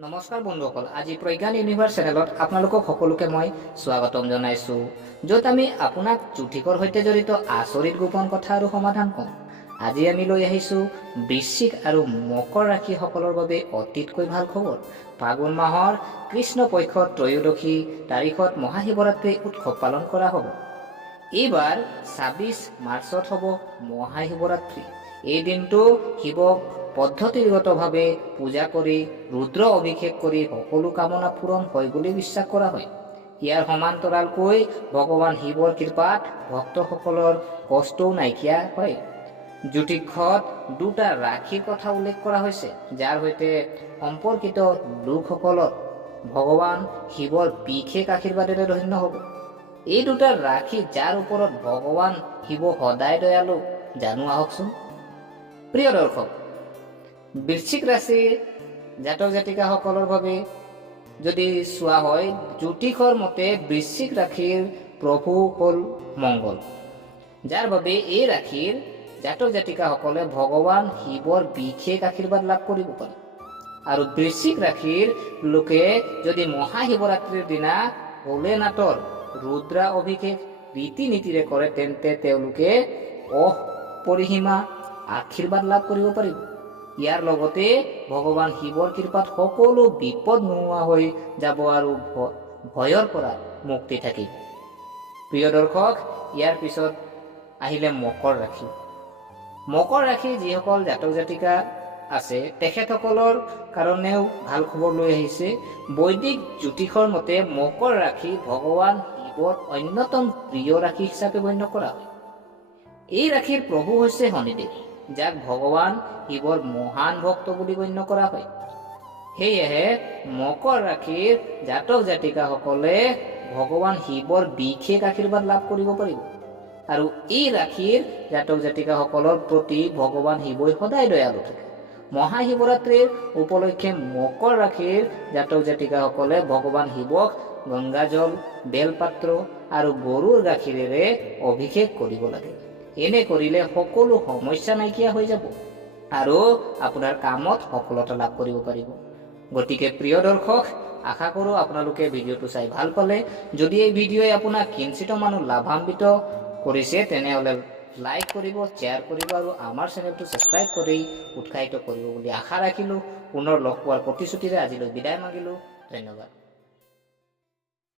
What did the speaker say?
নমস্কাৰ বন্ধুসকল, আজি প্ৰজ্ঞান ইউনিভাৰ্ছ চেনেলত আপোনালোকক সকলোকে মই স্বাগতম জনাইছোঁ, য'ত আমি আপোনাক জ্যোতিষৰ সৈতে জড়িত আচৰিত গোপন কথা আৰু সমাধান কম। আজি আমি লৈ আহিছোঁ বৃশ্চিক আৰু মকৰ ৰাশিসকলৰ বাবে অতিতকৈ ভাল খবৰ। ফাগুন মাহৰ কৃষ্ণ পক্ষৰ ত্ৰয়োদশী তাৰিখত মহাশিৱৰাত্ৰি উৎসৱ পালন কৰা হ'ব। এইবাৰ ২৬ মাৰ্চত হ'ব মহাশিৱৰাত্ৰি। এই দিনটো শিৱক পদ্ধতিগতভাৱে পূজা কৰি ৰুদ্ৰ অভিষেক কৰি সকলো কামনা পূৰণ হয় বুলি বিশ্বাস কৰা হয়। ইয়াৰ সমান্তৰালকৈ ভগৱান শিৱৰ কৃপাত ভক্তসকলৰ কষ্টও নাইকিয়া হয়। জ্যোতিষত দুটা ৰাশিৰ কথা উল্লেখ কৰা হৈছে, যাৰ সৈতে সম্পৰ্কিত লোকসকলৰ ভগৱান শিৱৰ বিশেষ আশীৰ্বাদেৰে ধন্য হ'ব। এই দুটা ৰাশি যাৰ ওপৰত ভগৱান শিৱ সদায় দয়ালু, জানো আহকচোন। প্ৰিয় দৰ্শক, বৃশ্চিক ৰাশিৰ জাতক জাতিকাসকলৰ বাবে যদি চোৱা হয়, জ্যোতিষৰ মতে বৃশ্চিক ৰাশিৰ প্ৰভু হ'ল মংগল, যাৰ বাবে এই ৰাশিৰ জাতক জাতিকাসকলে ভগৱান শিৱৰ বিশেষ আশীৰ্বাদ লাভ কৰিব পাৰে। আৰু বৃশ্চিক ৰাশিৰ লোকে যদি মহাশিৱৰাত্ৰিৰ দিনা ভোলেনাথৰ ৰুদ্ৰা অভিষেক ৰীতি নীতিৰে কৰে, তেন্তে তেওঁলোকে অপৰিসীমা আশীৰ্বাদ লাভ কৰিব পাৰিব। ইয়াৰ লগতে ভগৱান শিৱৰ কৃপাত সকলো বিপদ নোহোৱা হৈ যাব আৰু ভয়ৰ পৰা মুক্তি থাকিব। প্ৰিয় দৰ্শক, ইয়াৰ পিছত আহিলে মকৰ ৰাশি। মকৰ ৰাশি যিসকল জাতক জাতিকা আছে তেখেতসকলৰ কাৰণেও ভাল খবৰ লৈ আহিছে। বৈদিক জ্যোতিষৰ মতে মকৰ ৰাশি ভগৱান শিৱৰ অন্যতম প্ৰিয় ৰাশি হিচাপে গণ্য কৰা হয়। এই ৰাশিৰ প্ৰভু হৈছে শনিদেৱ, যাক ভগৱান শিৱৰ মহান ভক্ত বুলি গণ্য কৰা হয়। সেয়েহে মকৰ ৰাশিৰ জাতক জাতিকাসকলে ভগৱান শিৱৰ বিশেষ আশীৰ্বাদ লাভ কৰিব পাৰিব। আৰু এই ৰাশিৰ জাতক জাতিকাসকলৰ প্ৰতি ভগৱান শিৱই সদায় দয়ালু থাকে। মহাশিৱৰাত্ৰিৰ উপলক্ষে মকৰ ৰাশিৰ জাতক জাতিকাসকলে ভগৱান শিৱক গংগাজল, বেলপাত্ৰ আৰু গৰুৰ গাখীৰেৰে অভিষেক কৰিব লাগে। এনে কৰিলে সকলো সমস্যা নাইকিয়া হৈ যাব আৰু আপোনাৰ কামত সফলতা লাভ কৰিব পাৰিব। গতিকে প্ৰিয় দৰ্শক, আশা কৰোঁ আপোনালোকে ভিডিঅ'টো চাই ভাল পালে। যদি এই ভিডিঅ'ই আপোনাক কিঞ্চিত মানুহ লাভান্বিত কৰিছে, তেনেহ'লে লাইক কৰিব, শ্বেয়াৰ কৰিব আৰু আমাৰ চেনেলটো ছাবস্ক্ৰাইব কৰি উৎসাহিত কৰিব বুলি আশা ৰাখিলোঁ। পুনৰ লগ পোৱাৰ প্ৰতিশ্ৰুতিৰে আজিলৈ বিদায় মাগিলোঁ। ধন্যবাদ।